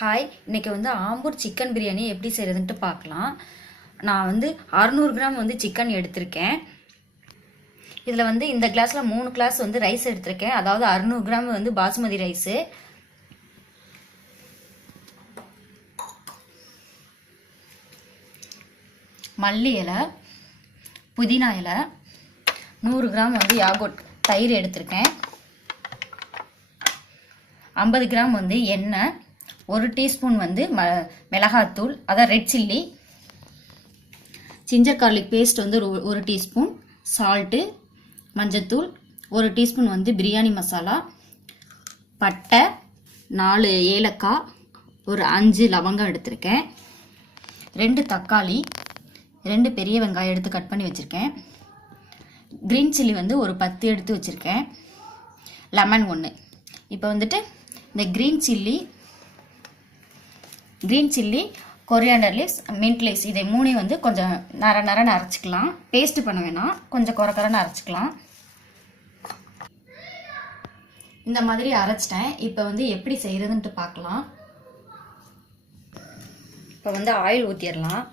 Hi, இன்றைக்கி வந்து Ambur chicken biryani எப்படி செய்கிறதுன்ட்டு பார்க்கலாம். நான் வந்து 600 கிராம் வந்து சிக்கன் எடுத்திருக்கேன். இதில் வந்து இந்த கிளாஸில் 3 கிளாஸ் வந்து ரைஸ் எடுத்திருக்கேன். அதாவது 600 கிராம் வந்து பாசுமதி ரைஸு. மல்லி இலை, புதினா இலை, 100 கிராம் வந்து யாகோட் தயிர் எடுத்திருக்கேன். 50 கிராம் வந்து எண்ணெய், 1 டீஸ்பூன் வந்து மிளகாத்தூள், அதான் red chilli, ginger garlic paste வந்து 1 டீஸ்பூன், சால்ட்டு, மஞ்சத்தூள், 1 டீஸ்பூன் வந்து பிரியாணி மசாலா, பட்டை, 4 ஏலக்காய், ஒரு 5 லவங்கம் எடுத்திருக்கேன், 2 தக்காளி, 2 பெரிய வெங்காயம் எடுத்து கட் பண்ணி வச்சுருக்கேன், க்ரீன் சில்லி வந்து ஒரு 10 எடுத்து வச்சுருக்கேன், லெமன் 1. இப்போ வந்துட்டு இந்த green chilli, coriander leaves, mint leaves இதை 3 வந்து கொஞ்சம் நரன்னு அரைச்சிக்கலாம். பேஸ்ட் பண்ண வேணாம், கொஞ்சம் குறன்னு அரைச்சிக்கலாம். இந்த மாதிரி அரைச்சிட்டேன். இப்போ வந்து எப்படி செய்கிறதுன்ட்டு பார்க்கலாம். இப்போ வந்து ஆயில் ஊற்றிடலாம்.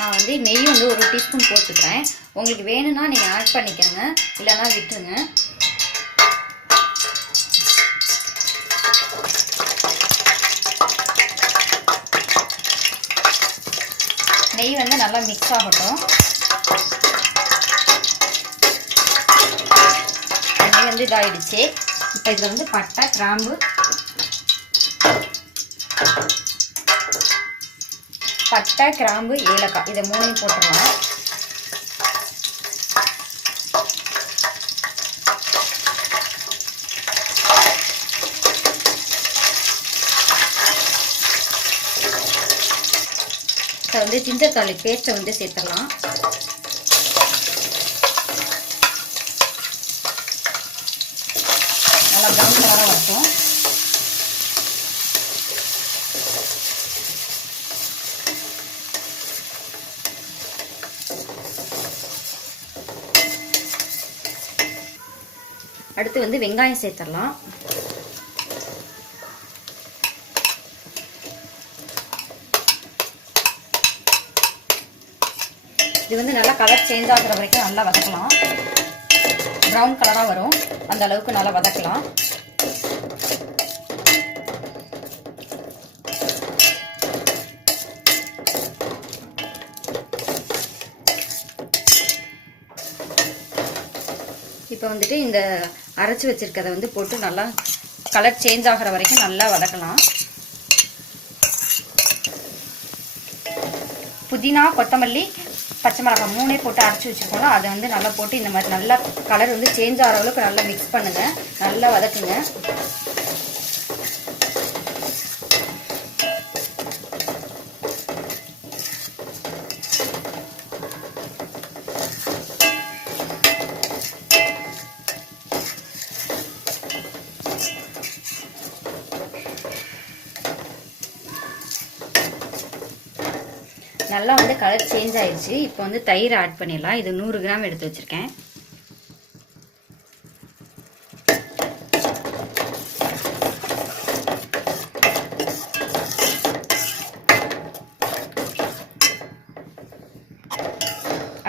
நான் வந்து நெய் வந்து 1 டீஸ்பூன் போட்டுக்கிறேன். உங்களுக்கு வேணும்னா நீங்கள் ஆட் பண்ணிக்கோங்க, இல்லைன்னா விட்டுருங்க. நெய் வந்து நல்லா மிக்ஸ் ஆகட்டும். நெய் வந்து இதாகிடுச்சு. இப்போ இதில் வந்து பட்டை, கிராம்பு, ஏலக்காய் இதை 3 போட்டுடலாம். இப்போ வந்து ஜிஞ்சர் கார்லிக் பேஸ்ட்டை வந்து சேர்த்துடலாம். நல்லா ப்ரௌன் கலராக வரட்டும். அடுத்து வந்து வெங்காயம் சேர்த்துடலாம். இது வந்து நல்லா கலர் சேஞ்ச் ஆகிற வரைக்கும் நல்லா வதக்கலாம். ப்ரௌன் கலராக வரும், அந்த அளவுக்கு நல்லா வதக்கலாம். இப்போ வந்துட்டு இந்த அரைச்சி வச்சிருக்கதை வந்து போட்டு நல்லா கலர் சேஞ்ச் ஆகிற வரைக்கும் நல்லா வதக்கலாம். புதினா, கொத்தமல்லி, பச்சை மிளகாய் 3 போட்டு அரைச்சி வச்சுருக்கோம். அதை வந்து நல்லா போட்டு இந்த மாதிரி நல்லா கலர் வந்து சேஞ்ச் ஆகிற அளவுக்கு நல்லா மிக்ஸ் பண்ணுங்கள், நல்லா வதக்குங்க. நல்லா வந்து கலர் சேஞ்ச் ஆயிடுச்சு. இப்போ வந்து தயிர் ஆட் பண்ணிடலாம். இது 100 கிராம் எடுத்து வச்சிருக்கேன்.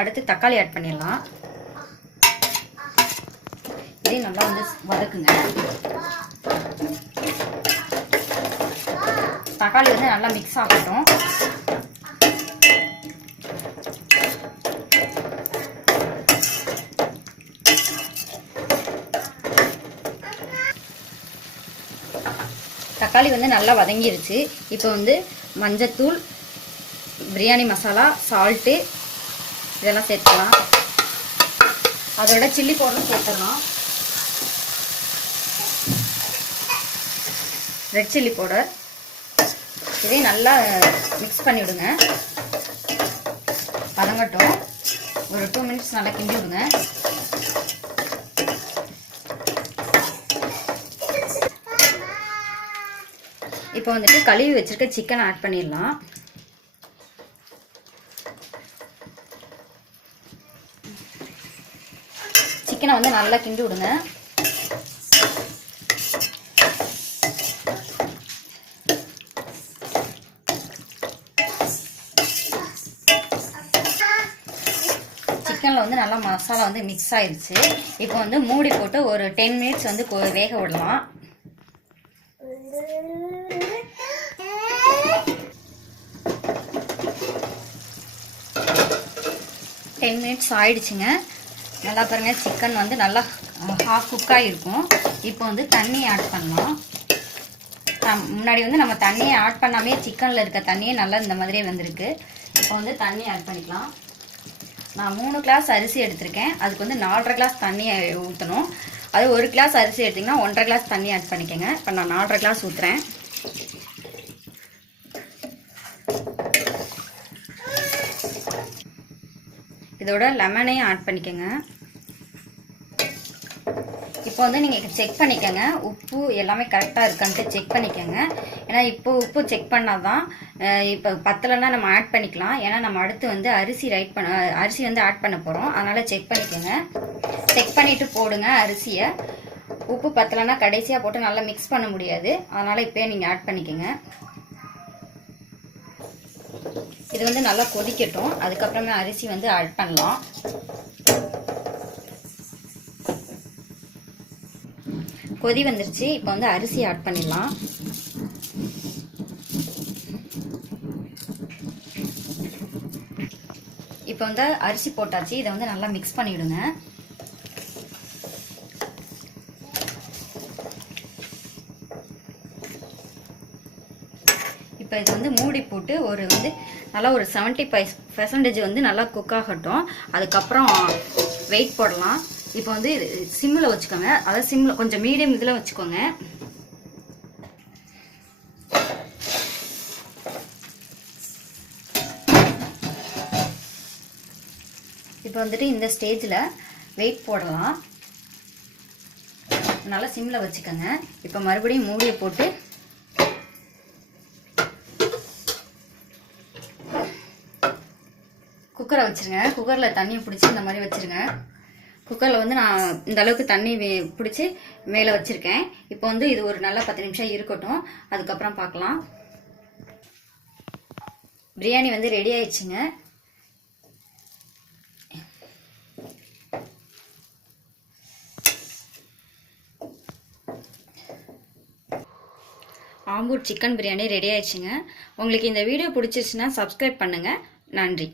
அடுத்து தக்காளி ஆட் பண்ணிடலாம். இதையும் நல்லா வந்து வதக்குங்க. தக்காளி வந்து நல்லா மிக்ஸ் ஆகட்டும். தக்காளி வந்து நல்லா வதங்கிருச்சு. இப்போ வந்து மஞ்சத்தூள், பிரியாணி மசாலா, சால்ட்டு இதெல்லாம் சேர்த்துக்கலாம். அதோட சில்லி பவுடரும் சேர்த்துடலாம். ரெட் சில்லி பவுடர் இதையும் நல்லா மிக்ஸ் பண்ணி விடுங்க. வதங்கட்டும். ஒரு 2 மினிட்ஸ் நல்லா கிண்டி விடுங்க. இப்போ வந்துட்டு கழுவி வச்சிருக்க சிக்கன் ஆட் பண்ணிடலாம். சிக்கனை வந்து நல்லா கிண்டி விடுங்க. சிக்கனில் வந்து நல்லா மசாலா வந்து மிக்ஸ் ஆயிடுச்சு. இப்போ வந்து மூடி போட்டு ஒரு 10 மினிட்ஸ் வந்து வேக விடலாம். டென் மினிட்ஸ் ஆயிடுச்சுங்க. நல்லா பாருங்கள், சிக்கன் வந்து நல்லா ஹாஃப் குக்காக இருக்கும். இப்போ வந்து தண்ணி ஆட் பண்ணலாம். முன்னாடி வந்து நம்ம தண்ணியை ஆட் பண்ணாமே சிக்கனில் இருக்க தண்ணியே நல்லா இந்த மாதிரியே வந்திருக்கு. இப்போ வந்து தண்ணி ஆட் பண்ணிக்கலாம். நான் 3 கிளாஸ் அரிசி எடுத்திருக்கேன். அதுக்கு வந்து 4.5 கிளாஸ் தண்ணி ஊற்றணும். அது 1 கிளாஸ் அரிசி எடுத்திங்கன்னா 1.5 கிளாஸ் தண்ணி ஆட் பண்ணிக்கோங்க. இப்போ நான் 4.5 கிளாஸ் ஊற்றுறேன். இதோட லெமனையும் ஆட் பண்ணிக்கோங்க. இப்போ வந்து நீங்கள் செக் பண்ணிக்கோங்க, உப்பு எல்லாமே கரெக்டாக இருக்கான்ட்டு செக் பண்ணிக்கோங்க. ஏன்னா இப்போ உப்பு செக் பண்ணால் தான், இப்போ பத்தலைன்னா நம்ம ஆட் பண்ணிக்கலாம். ஏன்னா நம்ம அடுத்து வந்து அரிசி வந்து ஆட் பண்ண போகிறோம். அதனால் செக் பண்ணிக்கோங்க. செக் பண்ணிவிட்டு போடுங்க அரிசியை. உப்பு பத்தலைன்னா கடைசியாக போட்டு நல்லா மிக்ஸ் பண்ண முடியாது. அதனால் இப்போயே நீங்கள் ஆட் பண்ணிக்கோங்க. இது வந்து நல்லா கொதிக்கட்டும். அதுக்கப்புறமே அரிசி வந்து ஆட் பண்ணலாம். கொதி வந்துருச்சு. இப்போ வந்து அரிசி ஆட் பண்ணிடலாம். இப்போ வந்து அரிசி போட்டாச்சு. இதை வந்து நல்லா மிக்ஸ் பண்ணிவிடுங்க. இப்போ இது வந்து மூடி போட்டு நல்லா ஒரு 75% வந்து நல்லா குக் ஆகட்டும். அதுக்கப்புறம் வெயிட் போடலாம். இப்போ வந்து சிம்மில் வச்சுக்கோங்க. அதாவது சிம்மில் கொஞ்சம் மீடியம் இதில் வச்சுக்கோங்க. இப்போ வந்துட்டு இந்த ஸ்டேஜில் வெயிட் போடலாம். நல்லா சிம்மில் வச்சுக்கோங்க. இப்போ மறுபடியும் மூடியை போட்டு குக்கரை வச்சுருங்க. குக்கரில் தண்ணியை பிடிச்சி இந்த மாதிரி வச்சுருங்க. குக்கரில் வந்து நான் இந்த அளவுக்கு தண்ணி பிடிச்சி மேலே வச்சுருக்கேன். இப்போ வந்து இது ஒரு நல்ல 10 நிமிஷம் இருக்கட்டும். அதுக்கப்புறம் பார்க்கலாம். பிரியாணி வந்து ரெடி ஆயிடுச்சுங்க. ஆம்பூர் சிக்கன் பிரியாணி ரெடி ஆயிடுச்சுங்க. உங்களுக்கு இந்த வீடியோ பிடிச்சிருச்சுன்னா சப்ஸ்கிரைப் பண்ணுங்கள். நன்றி.